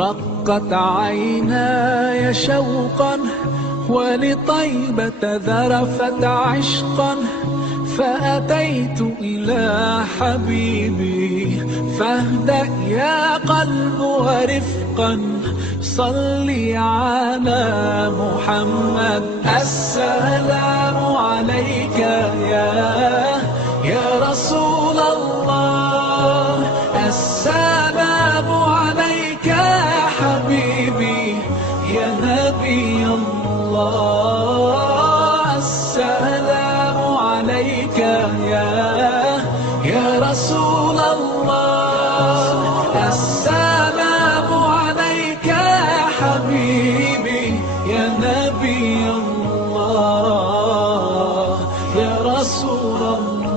رقت عيناي شوقا ولطيبة ذرفت عشقا، فأتيت إلى حبيبي فاهدأ يا قلب ورفقا، صلي على محمد. السلام عليك يا رسول الله، السلام عليك يا حبيبي يا نبي الله، السلام عليك يا رسول الله، السلام عليك يا حبيبي يا نبي الله يا رسول الله.